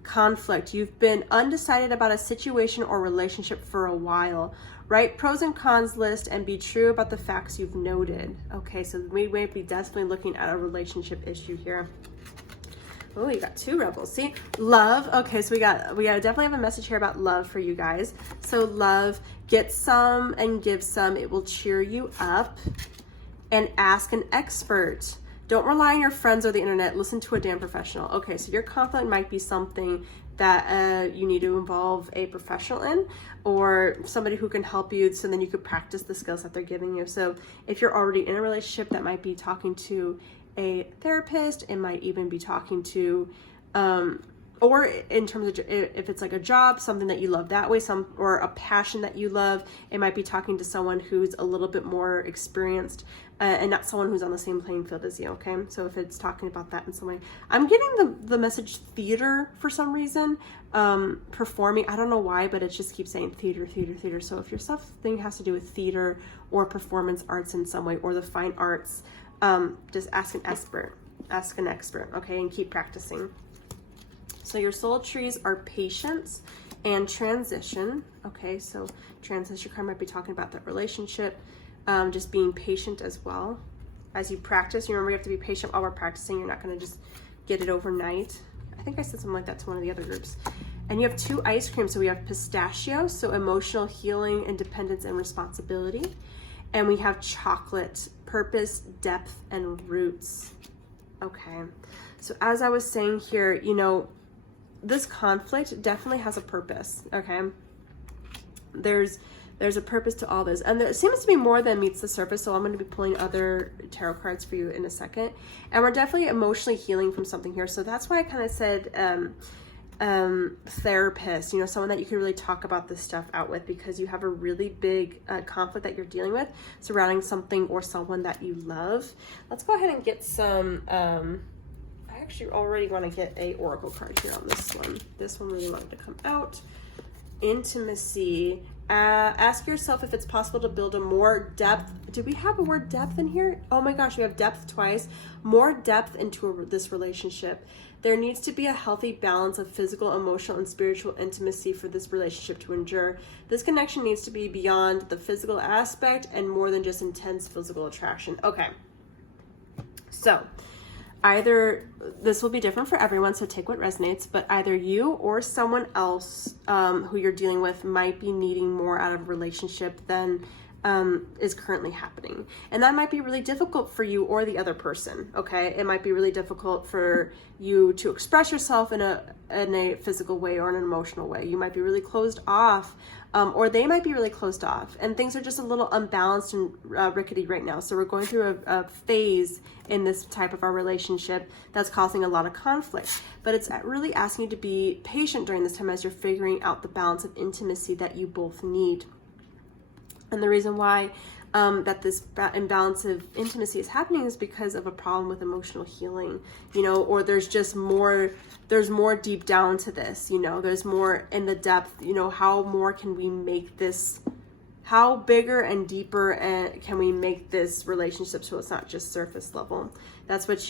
Conflict. You've been undecided about a situation or relationship for a while. Write pros and cons list and be true about the facts you've noted. Okay, so we might be definitely looking at a relationship issue here. Oh, you got two rebels. See, love. Okay, so we definitely have a message here about love for you guys. So love, get some and give some. It will cheer you up. And ask an expert. Don't rely on your friends or the internet. Listen to a damn professional. Okay, so your conflict might be something that you need to involve a professional in, or somebody who can help you, so then you could practice the skills that they're giving you. So if you're already in a relationship, that might be talking to a therapist. It might even be talking to or in terms of if it's like a job, something that you love that way, or a passion that you love, it might be talking to someone who's a little bit more experienced and not someone who's on the same playing field as you. Okay, so if it's talking about that in some way, I'm getting the message theater for some reason, performing. I don't know why, but it just keeps saying theater, theater, theater. So if your something has to do with theater or performance arts in some way, or the fine arts, just ask an expert. Ask an expert. Okay, and keep practicing. So your soul trees are patience and transition. Okay, so transition card might be talking about that relationship, just being patient as well. As you practice, you remember you have to be patient while we're practicing. You're not going to just get it overnight. I think I said something like that to one of the other groups. And you have two ice creams. So we have pistachio, so emotional healing, independence, and responsibility. And we have chocolate, purpose, depth, and roots. Okay, so as I was saying here, you know, this conflict definitely has a purpose. Okay, there's a purpose to all this, and there seems to be more than meets the surface. So I'm going to be pulling other tarot cards for you in a second, and we're definitely emotionally healing from something here. So that's why I kind of said therapist, you know, someone that you can really talk about this stuff out with, because you have a really big conflict that you're dealing with surrounding something or someone that you love. Let's go ahead and get some I actually already want to get a oracle card here on this one. This one really wanted to come out. Intimacy. Ask yourself if it's possible to build a more depth. Do we have a word depth in here? Oh my gosh, we have depth twice. More depth into this relationship. There needs to be a healthy balance of physical, emotional, and spiritual intimacy for this relationship to endure. This connection needs to be beyond the physical aspect and more than just intense physical attraction. Okay. So either this will be different for everyone, so take what resonates, but either you or someone else who you're dealing with might be needing more out of a relationship than is currently happening. And that might be really difficult for you or the other person, okay? It might be really difficult for you to express yourself in a physical way or an emotional way. You might be really closed off, or they might be really closed off, and things are just a little unbalanced and rickety right now. So we're going through a phase in this type of our relationship that's causing a lot of conflict. But it's really asking you to be patient during this time as you're figuring out the balance of intimacy that you both need. And the reason why that this imbalance of intimacy is happening is because of a problem with emotional healing, you know, or there's more deep down to this, you know, there's more in the depth, you know, how more can we make this, how bigger and deeper and can we make this relationship so it's not just surface level. That's what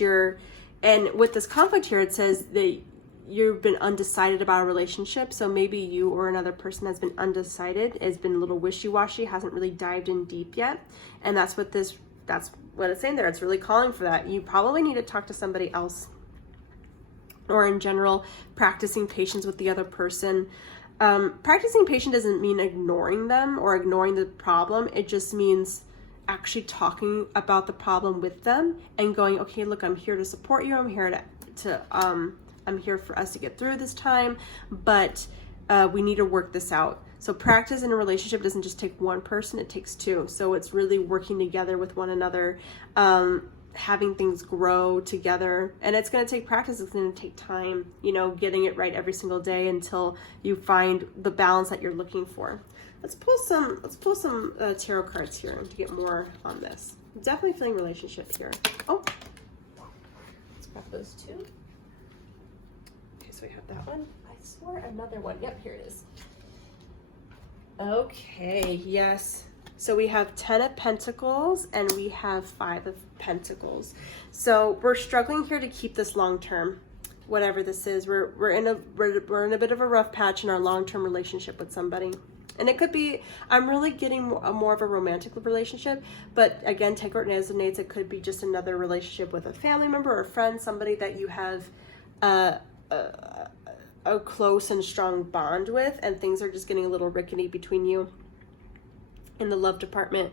and with this conflict here, it says that you've been undecided about a relationship. So maybe you or another person has been undecided, has been a little wishy-washy, hasn't really dived in deep yet. And that's what it's saying there. It's really calling for that. You probably need to talk to somebody else, or in general, practicing patience with the other person. Practicing patience doesn't mean ignoring them or ignoring the problem. It just means actually talking about the problem with them and going, okay, look, I'm here to support you. I'm here I'm here for us to get through this time, but we need to work this out. So practice in a relationship doesn't just take one person, it takes two. So it's really working together with one another, having things grow together. And it's going to take practice. It's going to take time, you know, getting it right every single day until you find the balance that you're looking for. Let's pull some tarot cards here to get more on this. I'm definitely feeling relationship here. Oh, let's grab those two. Okay, so we have that one. I swore another one. Yep, here it is. Okay, yes. So we have 10 of Pentacles and we have 5 of Pentacles. So we're struggling here to keep this long term, whatever this is. We're in a bit of a rough patch in our long-term relationship with somebody. And it could be, I'm really getting more of a romantic relationship, but again, take what resonates. It could be just another relationship with a family member or a friend, somebody that you have a close and strong bond with, and things are just getting a little rickety between you in the love department.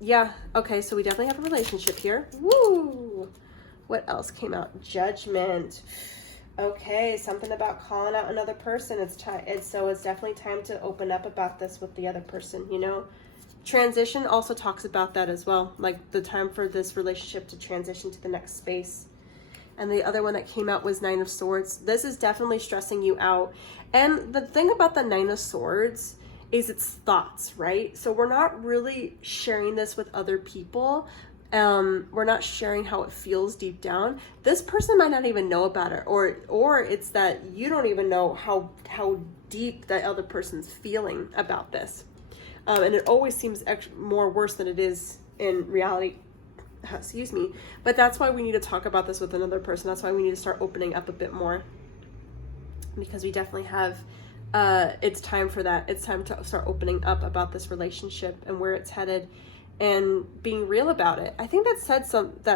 Yeah, okay, so we definitely have a relationship here. Woo! What else came out? Judgment. Okay, something about calling out another person. So it's definitely time to open up about this with the other person, you know? Transition also talks about that as well, like the time for this relationship to transition to the next space. And the other one that came out was 9 of Swords. This is definitely stressing you out. And the thing about the 9 of Swords is it's thoughts, right? So we're not really sharing this with other people. We're not sharing how it feels deep down. This person might not even know about it, or it's that you don't even know how deep that other person's feeling about this. And it always seems more worse than it is in reality. Excuse me. But that's why we need to talk about this with another person. That's why we need to start opening up a bit more, because we definitely have it's time for that. It's time to start opening up about this relationship and where it's headed and being real about it. I think that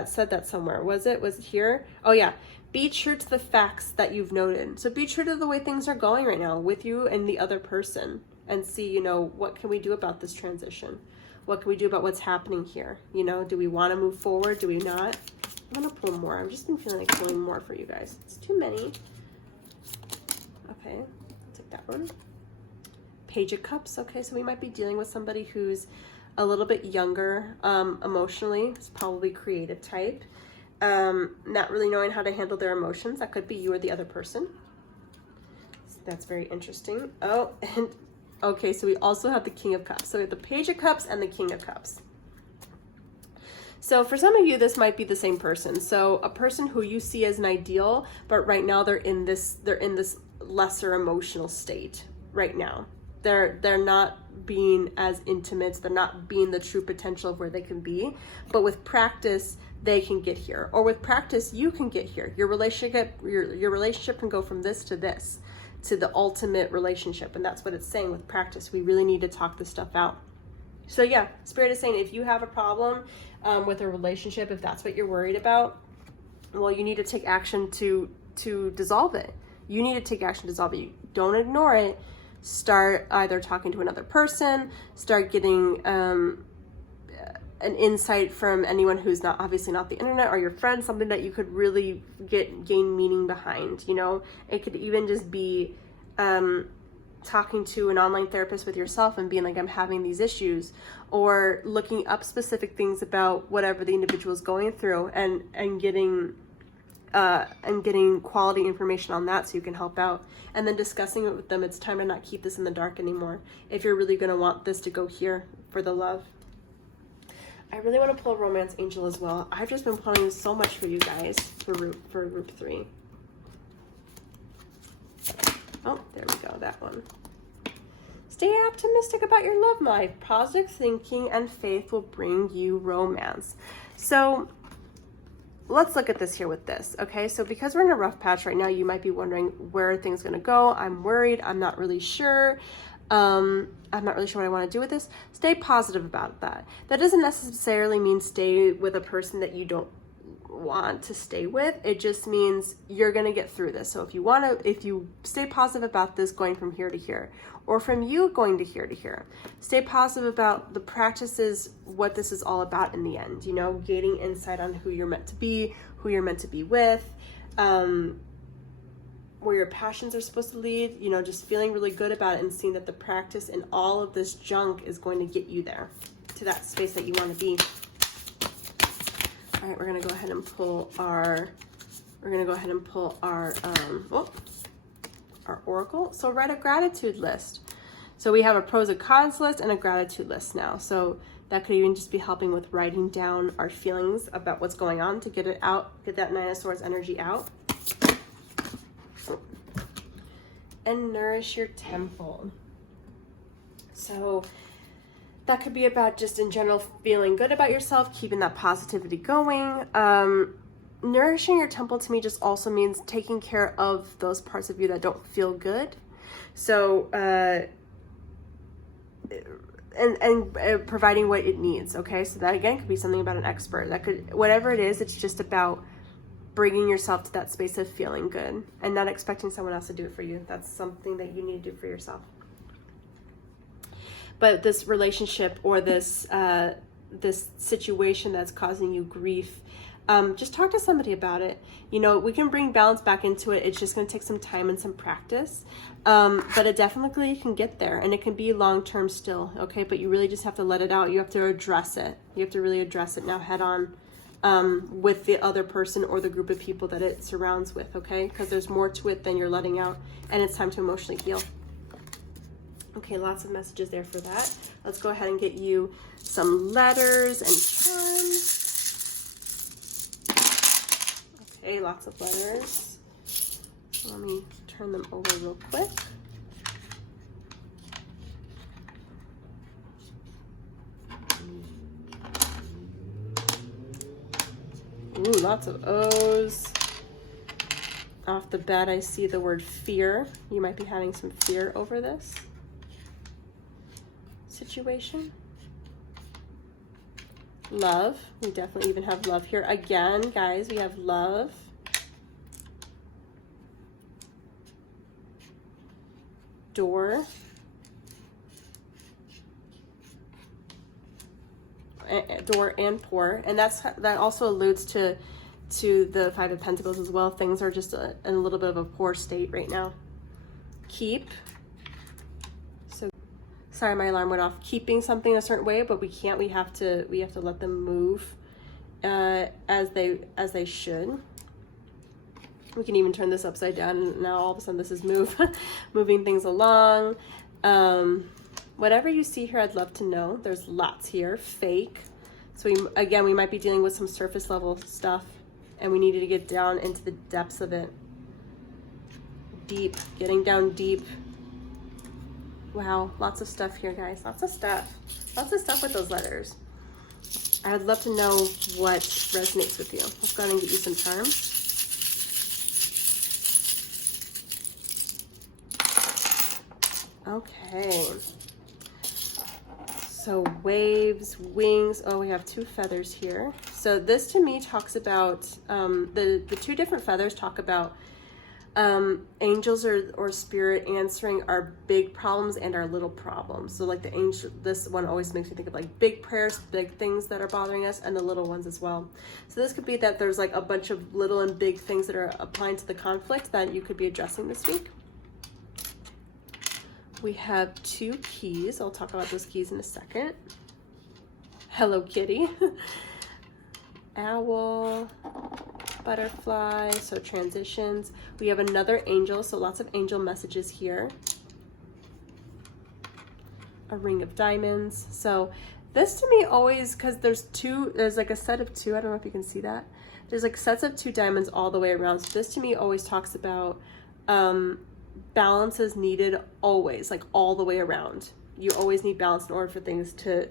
said that somewhere. Was it here? Oh yeah. Be true to the facts that you've noted. So be true to the way things are going right now with you and the other person, and see, you know, what can we do about this transition? What can we do about what's happening here? You know, do we want to move forward? Do we not? I'm going to pull more. I've just been feeling like pulling more for you guys. It's too many. Okay, I'll take that one. Page of Cups. Okay, so we might be dealing with somebody who's a little bit younger emotionally. It's probably creative type. Not really knowing how to handle their emotions. That could be you or the other person. So that's very interesting. Oh, and okay, so we also have the King of Cups. So we have the Page of Cups and the King of Cups. So for some of you, this might be the same person. So a person who you see as an ideal, but right now they're in this lesser emotional state right now. They're not being as intimate. They're not being the true potential of where they can be. But with practice, they can get here. Or with practice, you can get here. Your relationship can go from this to this, to the ultimate relationship. And that's what it's saying with practice. We really need to talk this stuff out. So yeah, Spirit is saying if you have a problem with a relationship, if that's what you're worried about, well, you need to take action to dissolve it. You need to take action to dissolve it. Don't ignore it. Start either talking to another person, start getting an insight from anyone who's not obviously not the internet, or your friend, something that you could really gain meaning behind. You know, it could even just be talking to an online therapist with yourself and being like, I'm having these issues, or looking up specific things about whatever the individual is going through, and getting quality information on that so you can help out, and then discussing it with them. It's time to not keep this in the dark anymore if you're really going to want this to go here for the love. I really want to pull a Romance Angel as well. I've just been pulling so much for you guys for group 3. Oh, there we go, that one. Stay optimistic about your love life. Positive thinking and faith will bring you romance. So let's look at this here with this, okay? So because we're in a rough patch right now, you might be wondering, where are things going to go? I'm worried. I'm not really sure. I'm not really sure what I want to do with this. Stay positive about that. That doesn't necessarily mean stay with a person that you don't want to stay with. It just means you're going to get through this. So if you stay positive about this going from here to here, or from you going to here, stay positive about the practices, what this is all about in the end, you know, gaining insight on who you're meant to be, who you're meant to be with, where your passions are supposed to lead, you know, just feeling really good about it and seeing that the practice and all of this junk is going to get you there to that space that you want to be. All right, we're going to go ahead and pull our oracle. So write a gratitude list. So we have a pros and cons list and a gratitude list now. So that could even just be helping with writing down our feelings about what's going on to get it out, get that Nine of Swords energy out. And nourish your temple. So that could be about just in general feeling good about yourself, keeping that positivity going. Nourishing your temple to me just also means taking care of those parts of you that don't feel good. So, and providing what it needs, okay? So that again could be something about an expert. That could, whatever it is, it's just about bringing yourself to that space of feeling good and not expecting someone else to do it for you. That's something that you need to do for yourself. But this relationship or this situation that's causing you grief, just talk to somebody about it. You know, we can bring balance back into it. It's just going to take some time and some practice. But it definitely can get there, and it can be long-term still, okay? But you really just have to let it out. You have to address it. You have to really address it now head on with the other person or the group of people that it surrounds with, okay? Because there's more to it than you're letting out, and it's time to emotionally heal. Okay, lots of messages there for that. Let's go ahead and get you some letters and charms. Okay, lots of letters. Let me turn them over real quick. Ooh, lots of O's. Off the bat, I see the word fear. You might be having some fear over this situation. Love. We definitely even have love here. Again, guys, we have love. Door. Door and poor. And that also alludes to the Five of Pentacles as well. Things are just in a little bit of a poor state right now. Keep. Sorry, my alarm went off. Keeping something a certain way, but we can't. We have to let them move as they should. We can even turn this upside down, and now all of a sudden this is moving things along. Whatever you see here, I'd love to know. There's lots here. Fake. So we might be dealing with some surface level stuff, and we needed to get down into the depths of it. Deep, getting down deep. Wow, lots of stuff here, guys. Lots of stuff with those letters. I would love to know what resonates with you. Let's go ahead and get you some charms. Okay. So waves, wings. Oh, we have two feathers here. So this to me talks about, the two different feathers talk about angels or spirit answering our big problems and our little problems. So like the angel, this one always makes me think of like big prayers, big things that are bothering us, and the little ones as well. So this could be that there's like a bunch of little and big things that are applying to the conflict that you could be addressing this week. We have two keys. I'll talk about those keys in a second. Hello Kitty. Owl. Butterfly, so transitions. We have another angel, so lots of angel messages here. A ring of diamonds. So this to me always, because there's like a set of two, I don't know if you can see that. There's like sets of two diamonds all the way around. So this to me always talks about balance is needed always, like all the way around. You always need balance in order for things to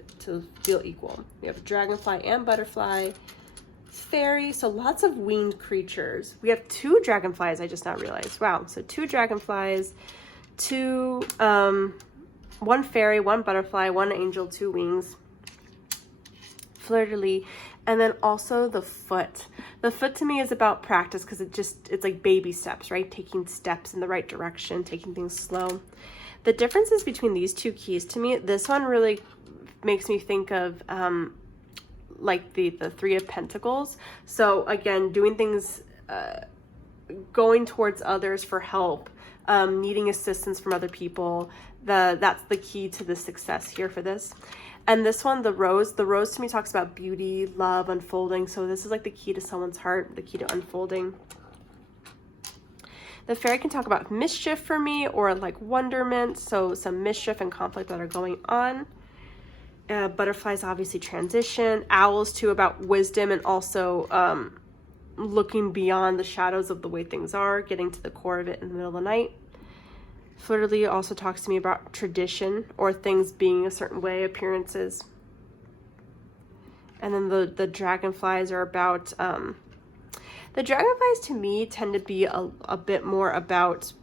feel equal. We have a dragonfly and butterfly. Fairy, so lots of winged creatures. We have two dragonflies, I just now realized. Wow, so two dragonflies, one fairy, one butterfly, one angel, two wings. flirtily. And then also the foot. The foot to me is about practice because it's like baby steps, right? Taking steps in the right direction, taking things slow. The differences between these two keys to me, this one really makes me think of like the Three of Pentacles. So again, doing things, going towards others for help, needing assistance from other people. That's the key to the success here for this. And this one, the rose to me talks about beauty, love, unfolding. So this is like the key to someone's heart, the key to unfolding. The fairy can talk about mischief for me, or like wonderment. So some mischief and conflict that are going on. Butterflies, obviously transition. Owls too, about wisdom, and also looking beyond the shadows of the way things are, getting to the core of it in the middle of the night. Flirtily also talks to me about tradition, or things being a certain way, appearances. And then the dragonflies are about, the dragonflies to me tend to be a bit more about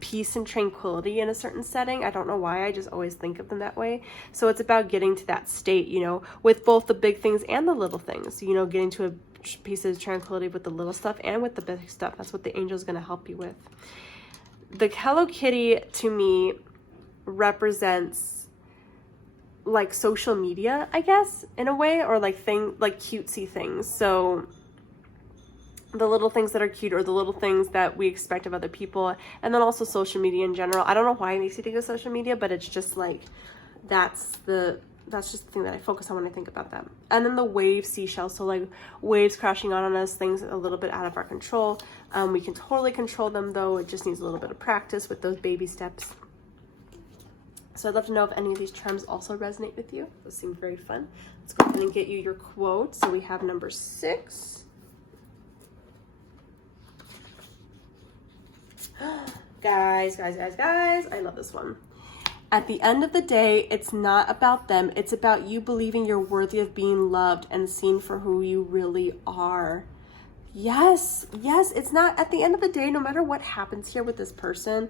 peace and tranquility in a certain setting. I don't know why, I just always think of them that way. So it's about getting to that state, you know, with both the big things and the little things, you know, getting to a piece of tranquility with the little stuff and with the big stuff. That's what the angel's going to help you with. The Hello Kitty to me represents like social media, I guess, in a way, or like cutesy things. So the little things that are cute, or the little things that we expect of other people, and then also social media in general. I don't know why it makes you think of social media, but it's just like that's just the thing that I focus on when I think about them. And then the wave seashells, so like waves crashing on us, things a little bit out of our control. We can totally control them though. It just needs a little bit of practice with those baby steps. So I'd love to know if any of these charms also resonate with you. Those seem very fun. Let's go ahead and get you your quote. So we have number 6. Guys, I love this one. At the end of the day, it's not about them. It's about you believing you're worthy of being loved and seen for who you really are. Yes, it's not, at the end of the day, no matter what happens here with this person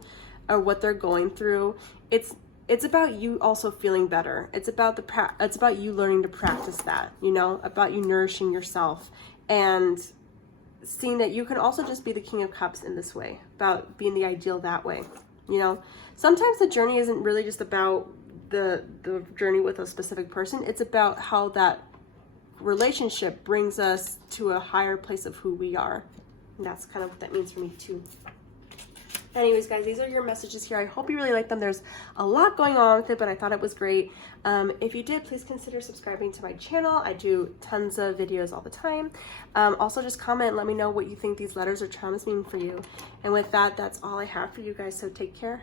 or what they're going through, it's about you also feeling better. It's about you learning to practice that, you know, about you nourishing yourself and seeing that you can also just be the King of Cups in this way, about being the ideal that way. You know, sometimes the journey isn't really just about the journey with a specific person. It's about how that relationship brings us to a higher place of who we are. And that's kind of what that means for me too. Anyways, guys, these are your messages here. I hope you really like them. There's a lot going on with it, but I thought it was great. If you did, please consider subscribing to my channel. I do tons of videos all the time. Also, just comment and let me know what you think these letters or charms mean for you. And with that, that's all I have for you guys. So take care.